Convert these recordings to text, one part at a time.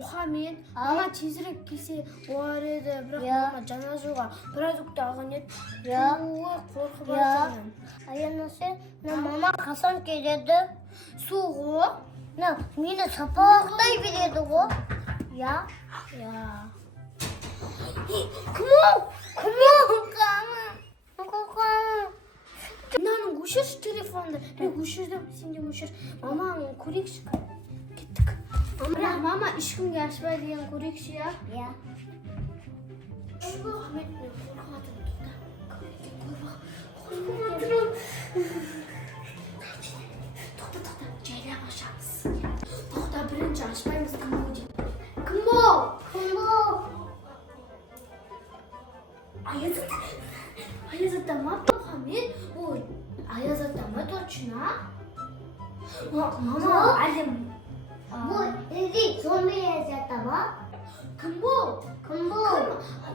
Muhammed, mama tezirek kelse var edi, biroq mama janozaga produkt olgan edi. Qo'rqib o'tirdim. Ayolasi, mama qachon keladi? So'g'ib, Meni sapoqday biladi u. Ya. Kim o? Nani go'shish telefonda. Men go'shirdim, senga go'shir. Mama, ko'rikchi. Ketdik. Mama, ish kunga yashmaydigan ko'rikchi ya. Ya. Muhammed, men qo'rqadim. To'xta, jaylab oshamiz. To'xta, birinchi ochmaymiz, kim bu? Kim bu? Ayazatda Muhammed, bu Ayazatda точно? Mama, alim. Bu dedi zombi yazatama. Kim bu?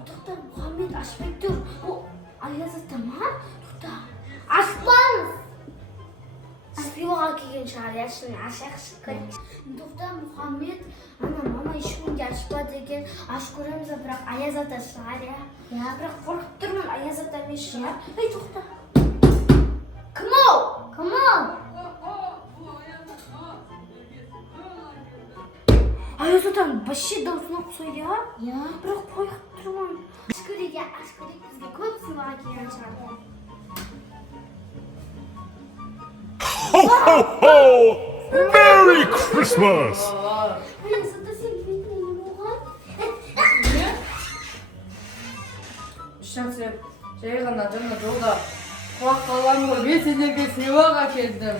To'xta, Muhammed açmayı dur. Bu Ayazatda To'xta. Aslan. Asliyoga kelgan shahar yashini ashaqshqil. To'xta, Muhammed, mama ish kunga ashpa degan ash ko'ramiz, biroq Ayazatda shahar ya. Biroq qo'rqib turman, Ayazatda men shahar. Ey, to'xta. Kim o? Ayazatdan bashi dovsini qo'ydi ya. Biroq qo'yib turman. Ashkuriga bizga ko'p siva kelgan shahar. Ho! Merry Christmas! Ayazatda sen bilmaysan o'g'il. Işansı şey kanadımla jolda kulak kalanmıyor. Ben sendерге сыйлық әкелдім.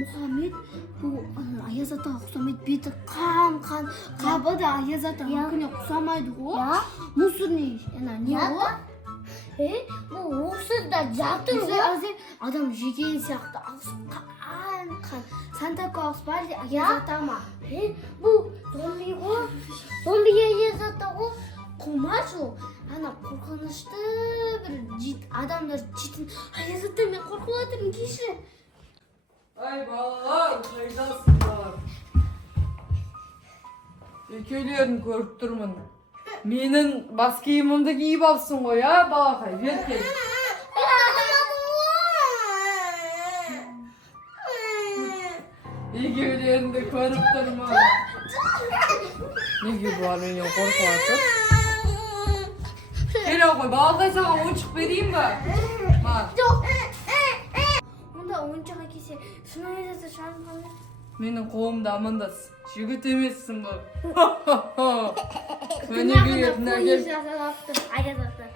Muhammed, bu Ayazat'a ұқсамайды, беті қан, қабады Ayazat'a мүмкін ұқсамайды ғой. Мусорный, не ғой? Bu uğursuz da жатыр Bizde o. azir adam жеген сияқты ауыз қан. Санта Клаус бар де Ayazat'a ama. Bu zombi o. Zombiye yazatı o. Қомаш ол. Ана қорқынышты бір адамдар жейтін. Ayazat'ta мен қорқып отырмын, кешір. Ay балалар, қайдасыңдар? Екеулерін көріп тұрмын. Менің бас киімімді киіп алсың ғой, а, балақай, бер кел. Екеулерін де көріп тұрмын. Неге бұлар менен қорқып жатыр? Кел ғой, балақай, саған ойыншық берейін ба? Онда ойыншыға келсе, шын Ayazat'a шағын қалмайды. Менің қолымда амандас. Жігіт емессің ғой. Көне беретін әкел. Ayazat'a.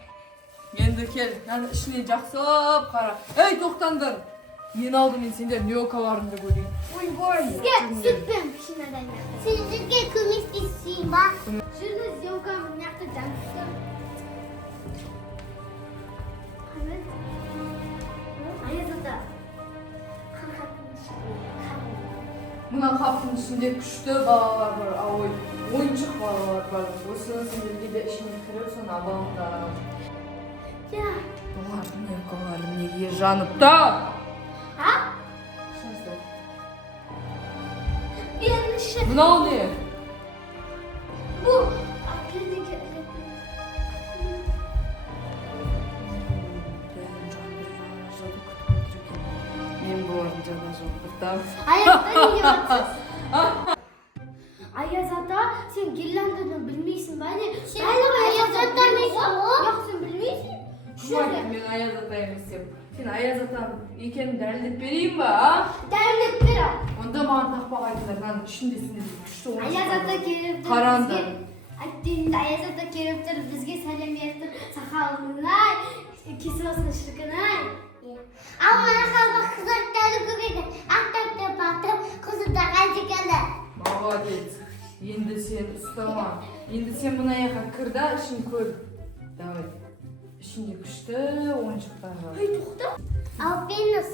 Енді кел, мен ішіне жақсылап қара. Ей, тоқтаңдар. Мен алдымен сендер не оқаларыңды көрейін. Сізге сүтпен пішінадайын. Sizce көмектесейін ба? Жүрді зеукам мынақты жансын. Ayazat'a. Мына қаптың ішінде күшті балалар бар, ойыншық балалар бар. Осыны сендерге де ішіне кіріп, соны абалыңдар. Бұлардың не оқалары неге жанып та? Шыныздар. Берініші. Мынау не? Bu Akredeki Мен бұлардың жана жоқтықтан. Ayazat'a niye baksın? Ayazat'a sen Girlanda'dan bilmeysin beni. Ayazat'tan neyse o? Yok sen bilmeysin. Şöyle. Ben Ayazat'a емесем. Sen Ayazat'tan екенін дәлелдеп берейін ба, а? Derlik bir al. Онда маған тақпақ айтыңдар, мен ішіндесінде күшті ойыншық бар. Ayazat'a gelip de Қараңдар. Айтты Ayazat'a gelip de bizge selam yerdir. Sakalınay, kesosunu şırkınay. Ama nakaba kızakları көбейді. Ақтап бақтым, қызы да қайсы келді. Молодец. Енді сен ұстама. Енді сен мына жаққа кір да, ішін көр. Давай. Ішінде күшті ойыншықтар бар. Ай, тоқта. Алып беріңіз.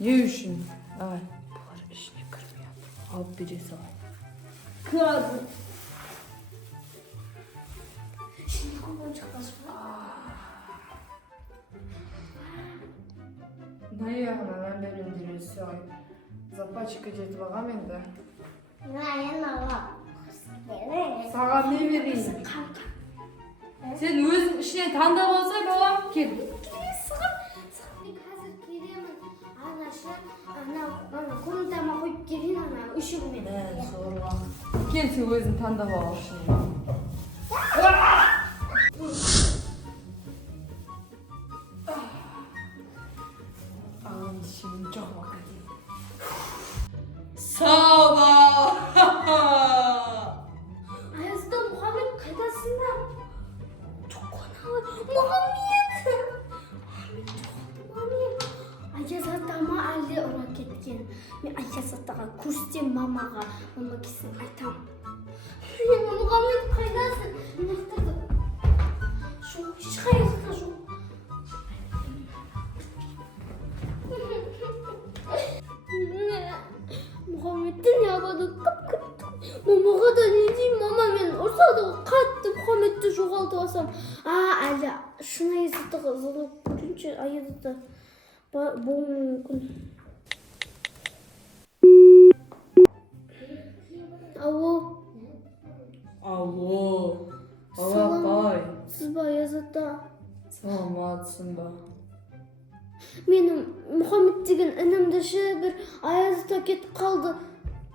Не үшін? Давай. Бұлар ішіне кірмей. Алып бере сал. Kırdı. Şimdi kumdan çıkmaz mı? Mына аяғына мән берендіресі ай. Запачка жетіп алғам енді. Мен алам. Саған не берейін? Сен өзің ішінен таңдап алса балам, кел. Саған мен қазір келемін. Ана комнатама қойып келейін ана үшігімен. Зорға. Кел, сен өзің таңдап ал ішінен. Алын ішімін жоқ уақыт. Сауба! Аязда Мұхаммед қайдасында? Жоқ Мұхаммед! Аяз атама әлде ұра кеткен. Мен Аяз атаға көрсетем мамаға. Мама келсін айтам. Мұхаммед қайдасың? Нақтырды. Жоқ, ешқайда жоқ. Мұхаммедтің ябады қып-қып. Мамаға да не деймін, мама мен ұрсады қатты Мұхаммедті жоғалтып алсам. Әлі шын Аязатаға зылып көрінше Аязата болуы мүмкін. Алло. Алло. Алақай. Сіз ба Аязата? Саламатсың ба? Менің Мұхаммед деген інімді бір Аязата кетіп қалды.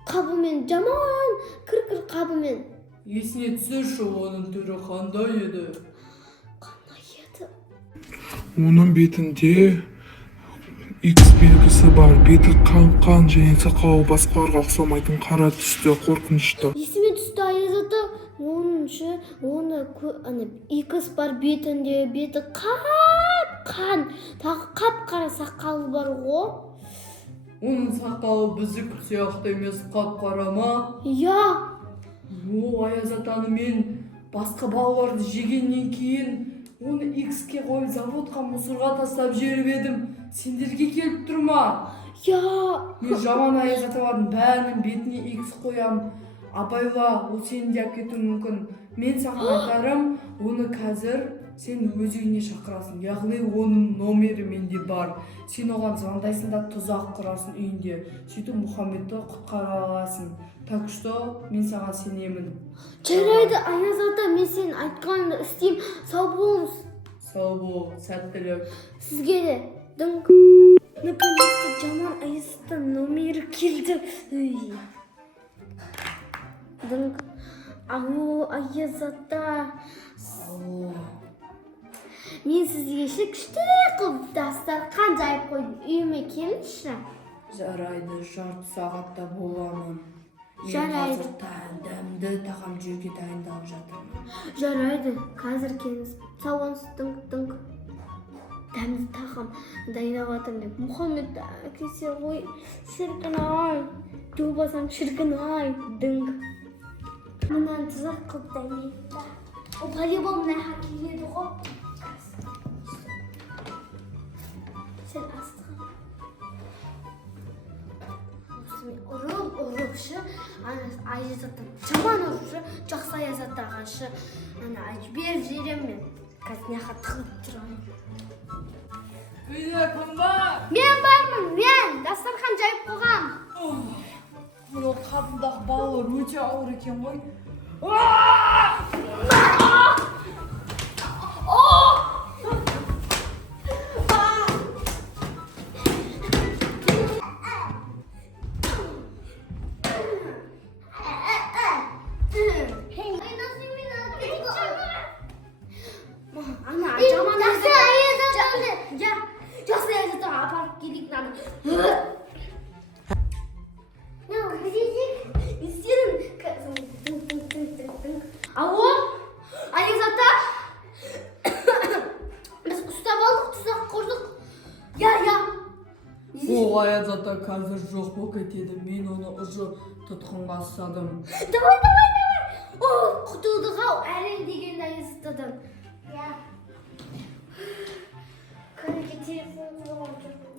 Қабымен, жаман кір қабымен. Есіне түсірші, оның түрі қандай еді? Қандай еді? Оның бетінде X белгісі бар. Беті қан және сақалы басқаларға ұқсамайтын қара түсті, қорқынышты. Есіме түсті Аязата. Оны X бар бетінде, беті қан, тағы қап-қара сақалы бар ғой. Оның сақалы біздік сияқты емес, қап-қара ма? Иә. Аязатаны мен басқа балаларды жегеннен кейін оны X-ке қойып заводқа мұсырға тастап жіберіп едім. Сендерге келіп тұр ма? Иә. Мен жаман Аязаталардың бәрінің бетіне X қоям. Абайла, ол сені де әкетуі мүмкін. Мен саған айтарым, оны қазір сен өз үйіне шақырасың. Яғни оның номері менде бар. Сен оған звондайсың да тұзақ құрасың үйінде. Сөйтіп Мұхаммедті құтқара аласың. Так что мен саған сенемін. Жарайды Аязата, мен сен айтқаныңды істеймін. Сау болыңыз. Сау бол, сәттілік. Сізге де. Дыңқ. Наконец-то жаман Аязата номері келді. Дыңқ. Алло, Аязата. Алло. Мен сізге күшті қылып дастархан жайып қойдым. Үйіме келіңізші. Жарайды, жарты сағатта боламын. Жарайды. Мен қазір дәмді тағам жеуге дайындалып жатырмын. Жарайды, қазір келіңіз. Сау болыңыз, дыңқ. Дәмді тағам дайындап жатырмын деп. Мұхаммед әкесе ғой, шіркін-ай. Жобасам шіркін-ай, дыңқ. Мұнан тұзақ қылып дәмейді. О, волейбол мына хоккейді ғой. Сен астыға. Ұрып-ұрыпшы, Аязатан жаман ұрыпшы, жақсы Аязатағашы. Беріп жерем мен. Қазір неға тығылып тұрайын. Үйде кім бар? Мен бармын, мен дастархан жайып қойғам. Бұл қабылдағы балалар өте ауыр екен ғой. Жақсы Аязатаға апарып келейік наны. Алло, Аязата? Біз ұстап алдық, тұзақ құрдық. Я. Ол Аязата қазір жоқ болып кетеді. Мен оны ұжы тұтқынға ұстадым. Давай. Құтылдық ау, әлем деген Аязатадан. Я. Кәнеке телефон қылып отырмын.